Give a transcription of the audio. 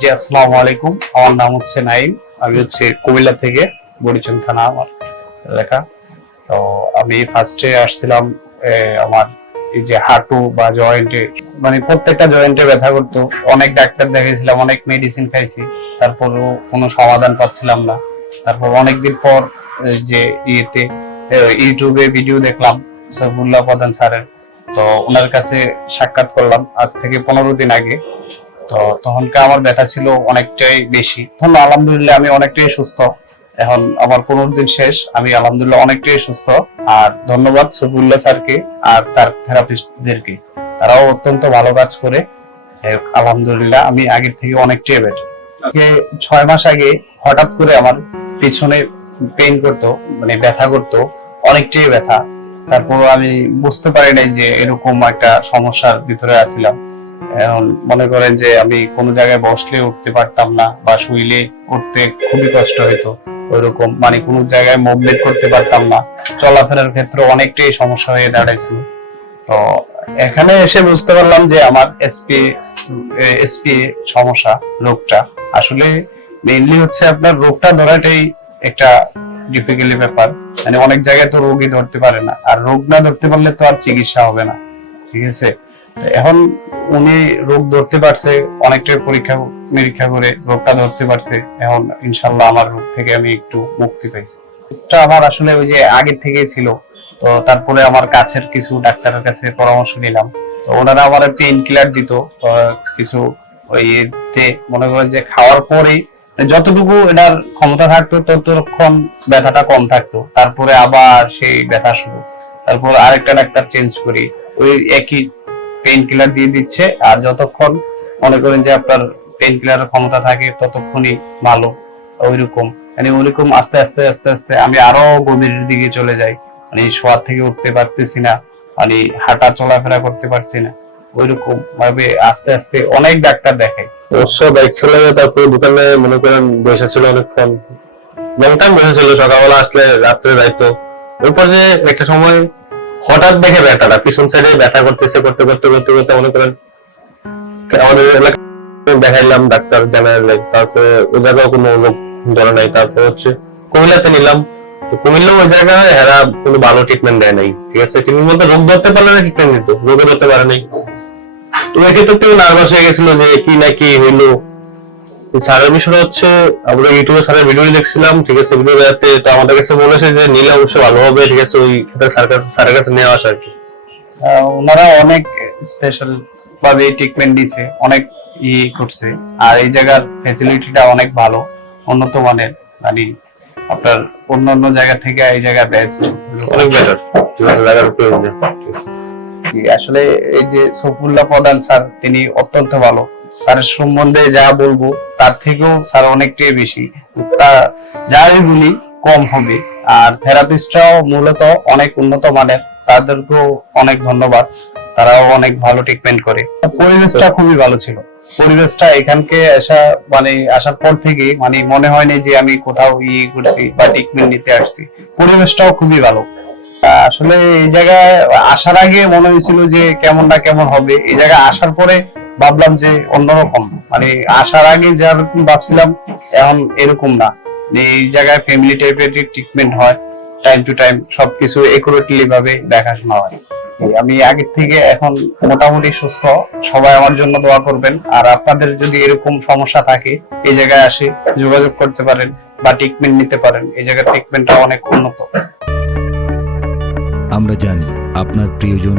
জি, আসসালামু আলাইকুম। আমার নাম হচ্ছে নাইম। আমি হচ্ছে কুমিল্লা থেকে বরিচন থানা আমার এলাকা। তো আমি ফার্স্টে আসছিলাম আমার এই যে হাঁটু বা জয়েন্টে মানে প্রত্যেকটা জয়েন্টে ব্যথা করতো। অনেক ডাক্তার দেখিয়েছিলাম অনেক মেডিসিন খাইছি। তারপরও কোনো সমাধান পাচ্ছিলাম না। তারপর অনেকদিন পর যে ইয়েতে ইউটিউবে ভিডিও দেখলাম সফুল্লাহ প্রধান স্যারের। তো ওনার কাছে সাক্ষাৎ করলাম, আজ থেকে পনেরো দিন আগে। তো তখনকার আমার ব্যথা ছিল অনেকটাই বেশি। এখন আলহামদুলিল্লাহ আমি অনেকটাই সুস্থ। এখন আমার পনেরো দিন শেষ। আমি আলহামদুলিল্লাহ অনেকটাই সুস্থ। আর ধন্যবাদ সফিউল্লাহ স্যারকে আর তার থেরাপিস্টদেরকে। তারাও অত্যন্ত ভালো কাজ করে। আলহামদুলিল্লাহ আমি আগের থেকে অনেকটাই বেটার ছয় মাস আগে হঠাৎ করে আমার পিছনে পেইন করতো মানে ব্যথা করতো, অনেকটাই ব্যথা। তারপর আমি বুঝতে পারি নাই যে এরকম একটা সমস্যার ভিতরে আছিলাম। মনে করেন যে আমি কোনো জায়গায় বসলে উঠতে পারতাম না বা শুইলে উঠতে খুবই কষ্ট হতো ওইরকম মানে কোনো জায়গায় মুভমেন্ট করতে পারতাম না। চলাফেরার ক্ষেত্রে অনেকটাই সমস্যা হয়ে দাঁড়াইছিল। তো এখানে এসে বুঝতে পারলাম যে আমার এসপি এসপি সমস্যা, রোগটা। আসলে মেইনলি হচ্ছে আপনার রোগটা ধরাটাই একটা ডিফিকাল্টি ব্যাপার। মানে অনেক জায়গায় তো রোগী ধরতে পারে না। আর রোগ না ধরতে পারলে তো আর চিকিৎসা হবে না। ঠিক আছে? এখন উনি রোগ ধরতে পারছে অনেকটাই পরীক্ষা, নিরীক্ষা করে রোগটা ধরতে পারছে। এখন ইনশাল্লাহ আমার রোগ থেকে আমি একটু মুক্তি পাইছি। রোগটা আমার আসলে ওই যে আগে থেকেই ছিল। তো তারপরে আমার কাছের কিছু ডাক্তারের কাছে পরামর্শ নিলাম। তো ওনারা আমার পেইন কিলার দিত। কিছু ওই মনে করেন যে খাওয়ার পরেই যতটুকু এটার ক্ষমতা থাকতো, ততক্ষণ ব্যথাটা কম থাকতো। তারপরে আবার সেই ব্যথা শুরু। তারপর আরেকটা ডাক্তার চেঞ্জ করি। ওই একই পেইন কিলার দিয়ে দিচ্ছে। আর যতক্ষণ মনে করেন যে আপনার পেইন কিলারের ক্ষমতা থাকে, ততক্ষণই ভালো। ওইরকম। মানে ওইরকম আস্তে আস্তে আস্তে আস্তে আমি আরও গভীরের দিকে চলে যাই। মানে শোয়ার থেকে উঠতে পারতেছি না। মানে হাঁটা চলাফেরা করতে পারছি না। ওইরকম ভাবে আস্তে আস্তে অনেক ডাক্তার দেখাই বাইক চালাবে তারপরে দোকানে মনে করেন বসে ছিল অনেকক্ষণ। লং বসে ছিল, সকালবেলা আসলে রাত্রে যাইতো। এরপর যে একটা সময় হঠাৎ দেখে ব্যথাটা, পিছন সাইডে ব্যথা করতেছে, করতে করতে করতে করতে মনে করেন আমাদের এলাকায় দেখাইলাম ডাক্তার জেনারেল তারপরে ওই জায়গায় কোনো রোগ ধরে নাই, তারপর হচ্ছে কুমিল্লাতে নিলাম। কুমিল্লা ওই জায়গায় হেরা কোনো ভালো ট্রিটমেন্ট দেয় নাই, ঠিক আছে? ট্রিটমেন্ট বলতে রোগ ধরতে পারলে না ট্রিটমেন্ট দিত রোগে ধরতে পারে নাই। তো তো একটু নার্ভাস হয়ে গেছিল যে কি না কি হইল স্যারের বিষয়টা হচ্ছে আমরা ইউটিউবে স্যারের ভিডিও দেখছিলাম ঠিক আছে ভিডিও দেখাতে তো আমাদের কাছে বলেছে যে নিলে অবশ্যই ভালো হবে ঠিক আছে ওই কাছে স্যারের কাছে নেওয়া আসা আর কি। ওনারা অনেক স্পেশাল ভাবে ট্রিটমেন্ট দিছে অনেক ই করছে আর এই জায়গার ফ্যাসিলিটিটা অনেক ভালো উন্নত মানের মানে আপনার অন্য অন্য জায়গা থেকে এই জায়গা বেস্ট অনেক বেটার আসলে এই যে সফুল্লাহ প্রধান স্যার তিনি অত্যন্ত ভালো। স্যারের সম্বন্ধে যা বলব, তার থেকেও স্যার অনেকটাই বেশি। তা যাই বলি কম হবে। আর থেরাপিস্টরাও মূলত অনেক উন্নত মানের। তাদেরকেও অনেক ধন্যবাদ। তারাও অনেক ভালো ট্রিটমেন্ট করে। পরিবেশটা খুবই ভালো ছিল। পরিবেশটা এখানকে আসা মানে আসার পর থেকে মানে মনে হয়নি যে আমি কোথাও ইয়ে করছি বা ট্রিটমেন্ট নিতে আসছি। পরিবেশটাও খুবই ভালো। আসলে এই জায়গায় আসার আগে মনে হয়েছিল যে কেমন না কেমন হবে। এই জায়গায় আসার পরে ভাবলাম যে অন্যরকম। মানে আসার আগে যেরকম ভাবছিলাম, এখন এরকম না। এই জায়গায় ফ্যামিলি টাইপের ট্রিটমেন্ট হয় টাইম টু টাইম সবকিছু একুরেটলি ভাবে দেখাশোনা হয়। আমি আগের থেকে এখন মোটামুটি সুস্থ, সবাই আমার জন্য দোয়া করবেন। আর আপনাদের যদি এরকম সমস্যা থাকে, এই জায়গায় আসে যোগাযোগ করতে পারেন বা ট্রিটমেন্ট নিতে পারেন। এই জায়গার ট্রিটমেন্টটা অনেক উন্নত। আমরা জানি আপনার প্রিয়জন